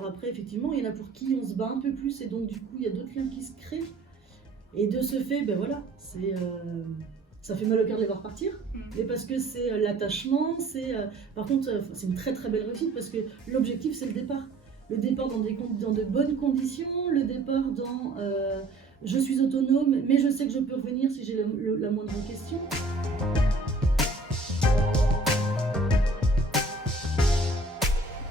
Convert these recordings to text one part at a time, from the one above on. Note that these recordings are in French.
Alors après, effectivement, il y en a pour qui on se bat un peu plus et donc du coup, il y a d'autres liens qui se créent. Et de ce fait, ben voilà, ça fait mal au cœur de les voir partir, mais parce que c'est l'attachement, par contre, c'est une très très belle réussite parce que l'objectif, c'est le départ. Le départ dans de bonnes conditions, le départ dans je suis autonome, mais je sais que je peux revenir si j'ai la moindre question.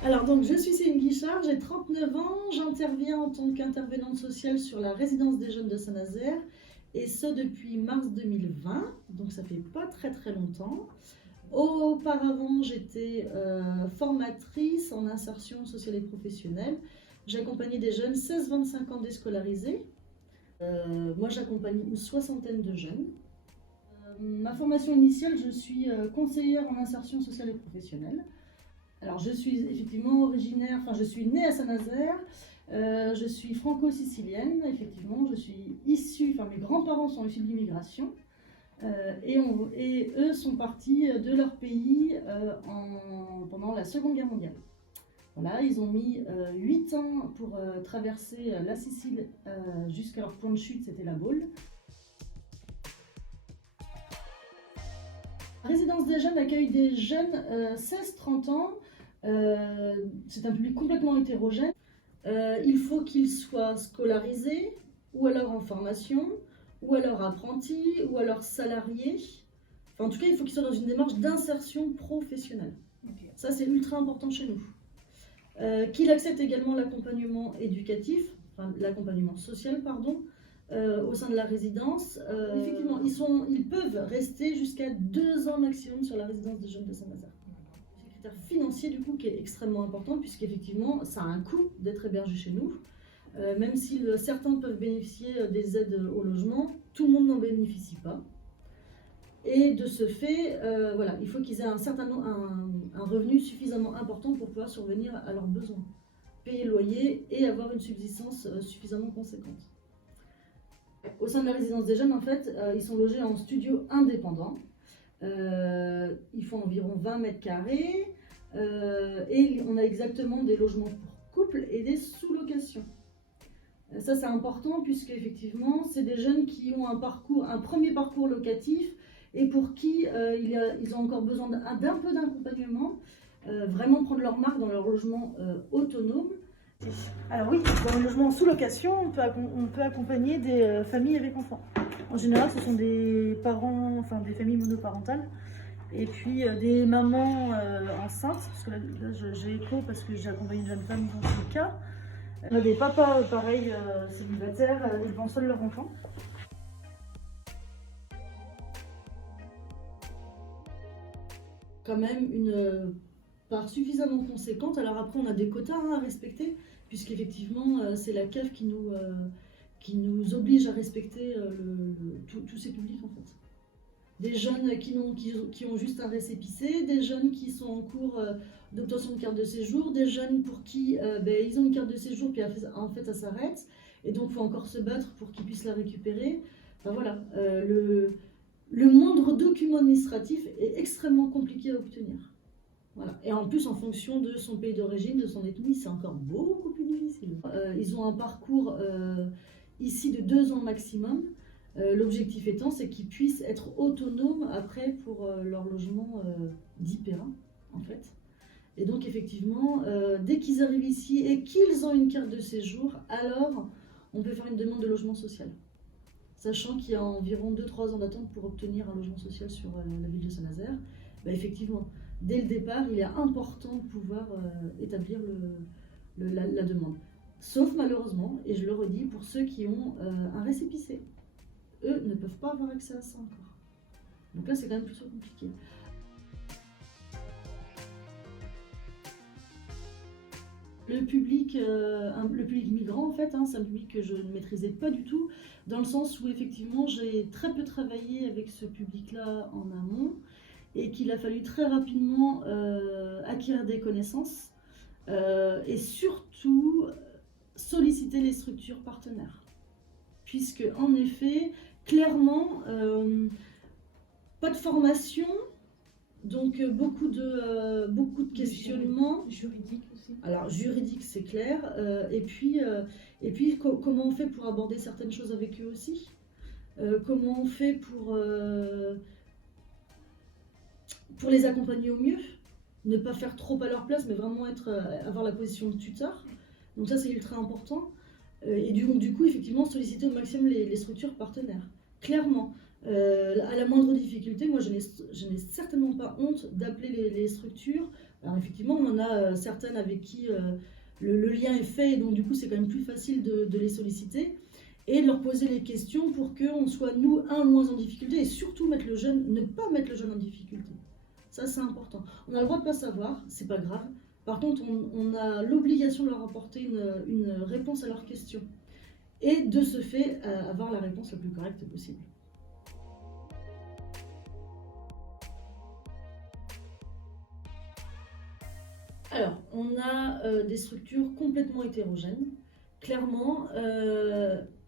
Alors donc je suis Céline Guichard, j'ai 39 ans, j'interviens en tant qu'intervenante sociale sur la résidence des jeunes de Saint-Nazaire et ce depuis mars 2020, donc ça fait pas très très longtemps. Auparavant j'étais formatrice en insertion sociale et professionnelle, j'accompagnais des jeunes 16-25 ans déscolarisés. Moi j'accompagne une soixantaine de jeunes. Ma formation initiale, je suis conseillère en insertion sociale et professionnelle. Alors je suis effectivement originaire, je suis née à Saint-Nazaire, je suis franco-sicilienne, effectivement, je suis issue, mes grands-parents sont issus de l'immigration et eux sont partis de leur pays pendant la Seconde Guerre mondiale. Voilà, ils ont mis 8 ans pour traverser la Sicile jusqu'à leur point de chute, c'était la Baule. La résidence des jeunes accueille des jeunes 16-30 ans. C'est un public complètement hétérogène. Il faut qu'ils soient scolarisés, ou alors en formation, ou alors apprentis, ou alors salariés. En tout cas, il faut qu'ils soient dans une démarche d'insertion professionnelle. Okay. Ça, c'est ultra important chez nous. Qu'ils acceptent également l'accompagnement éducatif, l'accompagnement social, pardon, au sein de la résidence. Effectivement, ils peuvent rester jusqu'à 2 ans maximum sur la résidence des jeunes de Saint-Nazaire. C'est un critère financier du coup qui est extrêmement important puisqu'effectivement ça a un coût d'être hébergé chez nous. Même si certains peuvent bénéficier des aides au logement, tout le monde n'en bénéficie pas. Et de ce fait, voilà, il faut qu'ils aient un revenu suffisamment important pour pouvoir survenir à leurs besoins, payer le loyer et avoir une subsistance suffisamment conséquente. Au sein de la résidence des jeunes, en fait, ils sont logés en studio indépendant. Ils font environ 20 mètres carrés et on a exactement des logements pour couples et des sous-locations. Ça, c'est important puisque effectivement, c'est des jeunes qui ont un premier parcours locatif et pour qui ils ont encore besoin d'un peu d'accompagnement, vraiment prendre leur marque dans leur logement autonome. Alors oui, dans le logement sous location, on peut accompagner des familles avec enfants. En général, ce sont des parents, des familles monoparentales, et puis des mamans enceintes, parce que là j'ai écho parce que j'ai accompagné une jeune femme dans ce cas. On a des papas, pareil, célibataires, élevant seuls leurs enfants. Quand même une part suffisamment conséquente. Alors après, on a des quotas à respecter, puisqu'effectivement, c'est la CAF qui nous oblige à respecter tous ces publics, en fait. Des jeunes qui ont juste un récépissé, des jeunes qui sont en cours d'obtention de carte de séjour, des jeunes pour qui ils ont une carte de séjour, puis en fait, ça s'arrête, et donc il faut encore se battre pour qu'ils puissent la récupérer. Voilà, le moindre document administratif est extrêmement compliqué à obtenir. Voilà. Et en plus, en fonction de son pays d'origine, de son ethnie, c'est encore beaucoup plus difficile. Ils ont un parcours ici de 2 ans maximum. L'objectif étant, c'est qu'ils puissent être autonomes après pour leur logement dit périn, en fait. Et donc, effectivement, dès qu'ils arrivent ici et qu'ils ont une carte de séjour, alors on peut faire une demande de logement social. Sachant qu'il y a environ 2-3 ans d'attente pour obtenir un logement social sur la ville de Saint-Nazaire, effectivement, dès le départ, il est important de pouvoir établir la demande. Sauf malheureusement, et je le redis, pour ceux qui ont un récépissé. Eux ne peuvent pas avoir accès à ça encore. Donc là, c'est quand même plutôt compliqué. Le public migrant, en fait, c'est un public que je ne maîtrisais pas du tout, dans le sens où, effectivement, j'ai très peu travaillé avec ce public-là en amont, et qu'il a fallu très rapidement acquérir des connaissances, et surtout solliciter les structures partenaires. Puisque, en effet, clairement, pas de formation, Donc beaucoup de questionnements. Juridique aussi. Alors juridique c'est clair, comment on fait pour aborder certaines choses avec eux aussi. Comment on fait pour les accompagner au mieux, ne pas faire trop à leur place, mais vraiment avoir la position de tuteur. Donc ça, c'est ultra important. Et du coup, effectivement, solliciter au maximum les structures partenaires. Clairement, à la moindre difficulté, moi, je n'ai certainement pas honte d'appeler les structures. Alors effectivement, on en a certaines avec qui le lien est fait, et donc du coup, c'est quand même plus facile de les solliciter et de leur poser les questions pour qu'on soit, nous, moins en difficulté, et surtout ne pas mettre le jeune en difficulté. Ça, c'est important. On a le droit de ne pas savoir, c'est pas grave. Par contre, on a l'obligation de leur apporter une réponse à leurs questions. Et de ce fait, avoir la réponse la plus correcte possible. Alors, on a des structures complètement hétérogènes. Clairement,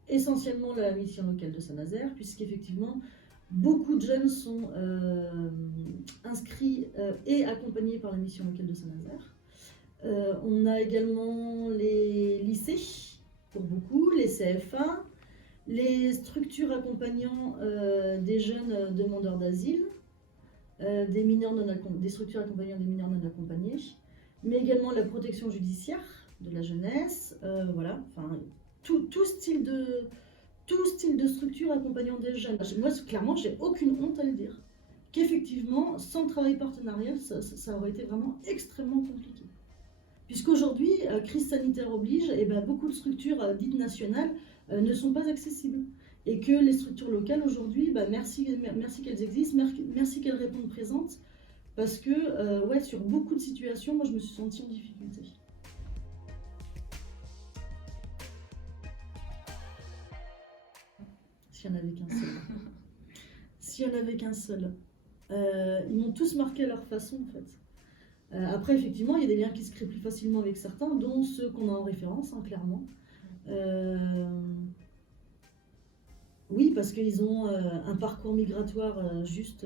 essentiellement la mission locale de Saint-Nazaire, puisqu'effectivement, beaucoup de jeunes sont inscrits et accompagnés par la mission locale de Saint-Nazaire. On a également les lycées, pour beaucoup, les CFA, les structures accompagnant des jeunes demandeurs d'asile, des structures accompagnant des mineurs non accompagnés, mais également la protection judiciaire de la jeunesse, voilà, enfin, tout style de structure accompagnant des jeunes. Moi, clairement, j'ai aucune honte à le dire. Qu'effectivement, sans le travail partenarial, ça aurait été vraiment extrêmement compliqué. Puisqu'aujourd'hui, crise sanitaire oblige, et ben, beaucoup de structures dites nationales ne sont pas accessibles. Et que les structures locales, aujourd'hui, ben, merci qu'elles existent, merci qu'elles répondent présentes, parce que ouais, sur beaucoup de situations, moi, je me suis sentie en difficulté. S'il n'y en avait qu'un seul. S'il n'y en avait qu'un seul. Ils m'ont tous marqué à leur façon, en fait. Après, effectivement, il y a des liens qui se créent plus facilement avec certains, dont ceux qu'on a en référence, hein, clairement. Oui, parce qu'ils ont un parcours migratoire juste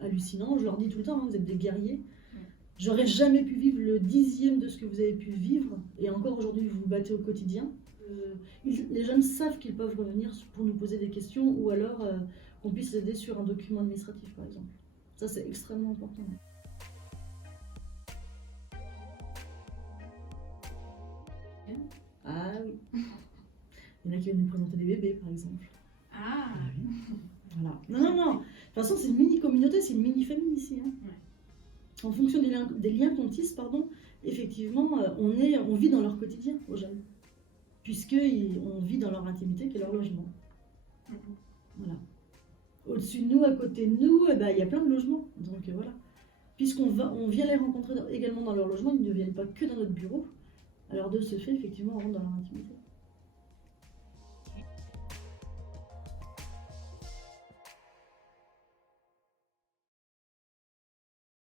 hallucinant. Je leur dis tout le temps, hein, vous êtes des guerriers. J'aurais jamais pu vivre le 10e de ce que vous avez pu vivre, et encore aujourd'hui, vous vous battez au quotidien. Les jeunes savent qu'ils peuvent revenir pour nous poser des questions, ou alors qu'on puisse les aider sur un document administratif, par exemple. Ça, c'est extrêmement important. Ah oui. Il y en a qui viennent nous présenter des bébés, par exemple. Ah oui. Voilà. Non. De toute façon, c'est une mini-communauté, c'est une mini-famille ici. Hein. Ouais. En fonction des liens qu'on tisse, effectivement, on vit dans leur quotidien aux jeunes. Puisqu'on vit dans leur intimité, qui est leur logement. Voilà. Au-dessus de nous, à côté de nous, il y a plein de logements. Donc voilà. On vient les rencontrer également dans leur logement, ils ne viennent pas que dans notre bureau. Alors de ce fait, effectivement, on rentre dans leur intimité.